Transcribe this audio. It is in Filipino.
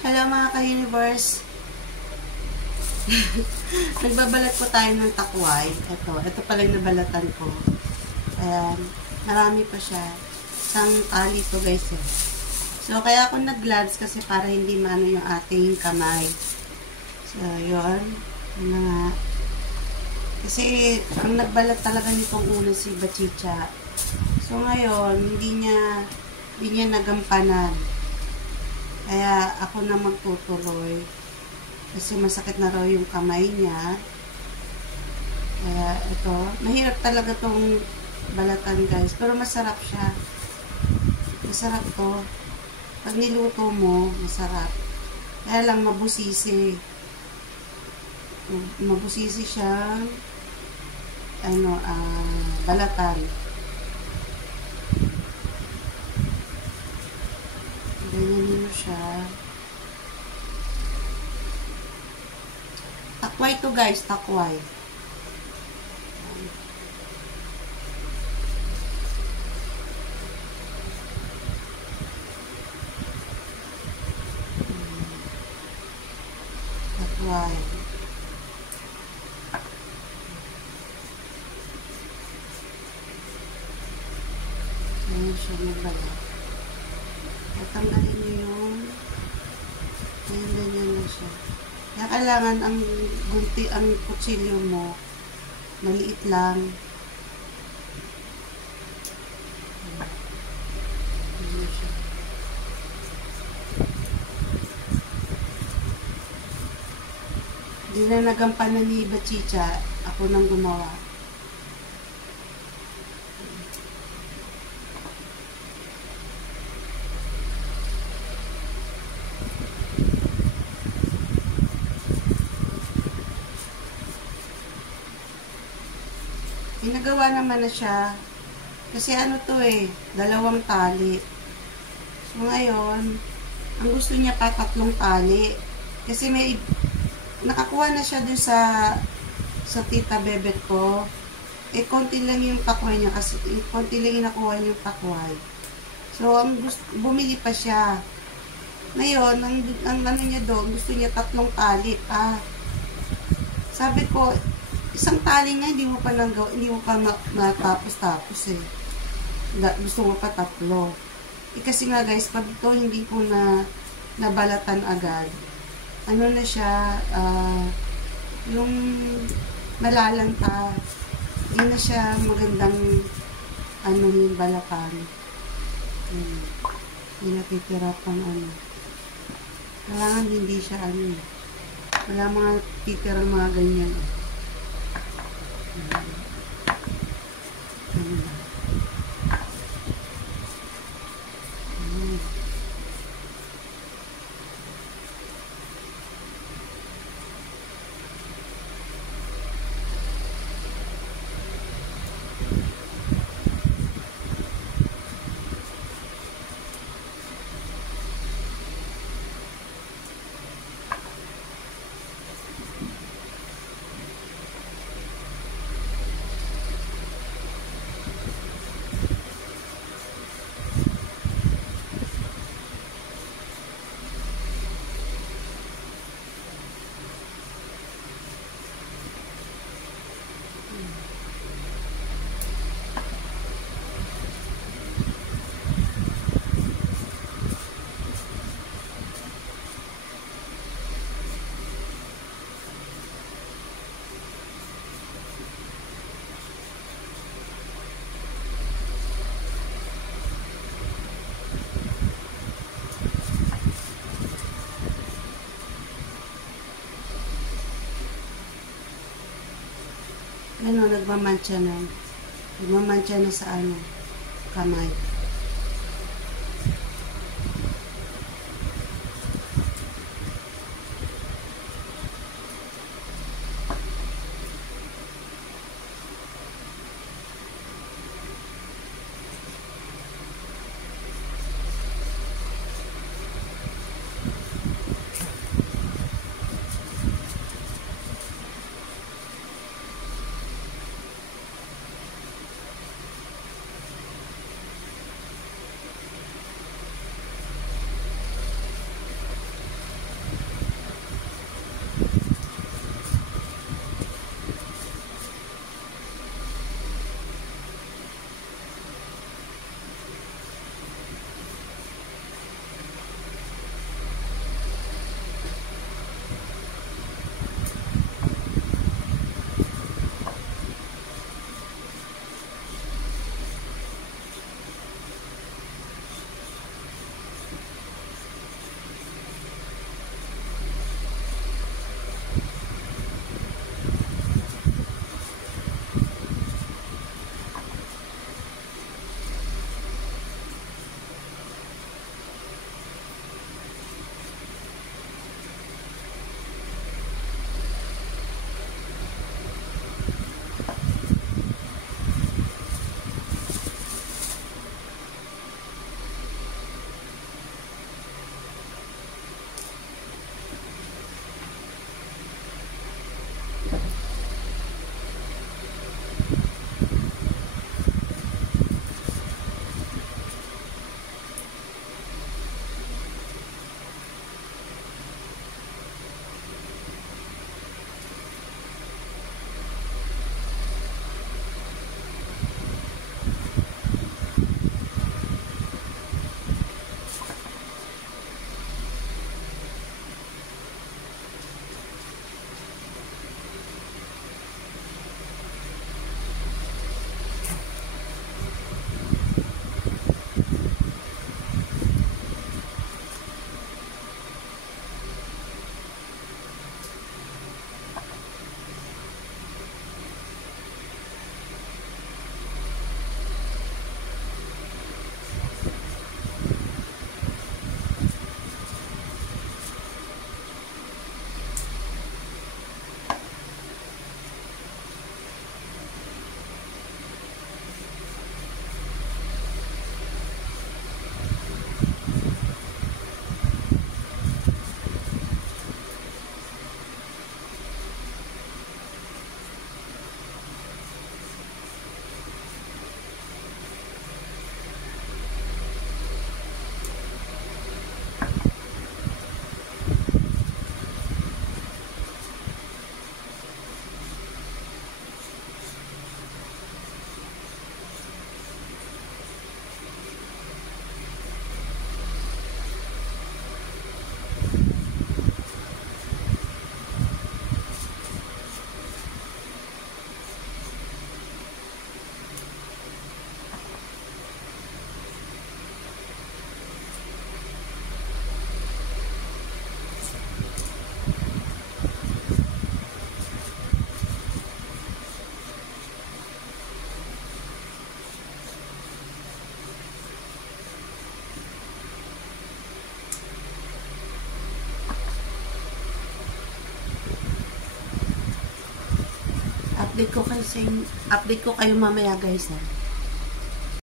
Hello mga ka-universe. Nagbabalat po tayo ng takway. Ito pala yung nabalatan ko. Ayan, marami pa siya. Isang tali to guys eh. So, kaya ako nag-gloves kasi para hindi maano yung ating kamay. So, yun. Yun na nga. Kasi, ang nagbalat talaga nitong una si Bachicha. So, ngayon, hindi niya nagampanan. Kaya ako na magtutuloy. Kasi masakit na raw yung kamay niya. Kaya ito, mahirap talaga tong balatan guys. Pero masarap siya. Masarap to. Pag niluto mo, masarap. Kaya lang mabusisi. Mabusisi siyang balatan. Ganyan mo siya. Takway to guys, takway. Takway. Ganyan siya magbalat. Tatanggalin niyo yung ganyan na siya. Kaya kailangan ang kutsilyo mo maliit lang. Ganyan siya. Hindi na nagampanan ni Bachicha, ako nang gumawa. Ginagawa naman na siya. Kasi ano to eh, 2 tali. So ngayon, ang gusto niya pa 3 tali. Kasi may nakakuha na siya dun sa tita bebet ko. Eh, konti lang yung takway niya. Kasi konti lang yung nakuha niya yung takway. So, bumili pa siya. Ngayon, ang ano niya doon, gusto niya 3 tali pa. Sabi ko, isang tali nga, hindi mo pa matapos eh. Gusto mo pa 3. Eh, kasi nga guys, pag ito hindi ko nabalatan agad, ano na siya, yung malalanta, hindi na siya magandang yung balatan. Hindi natitira pang kailangan hindi siya wala mga titirang mga ganyan. Nagmamantsa na sa kamay. update ko kayo mamaya guys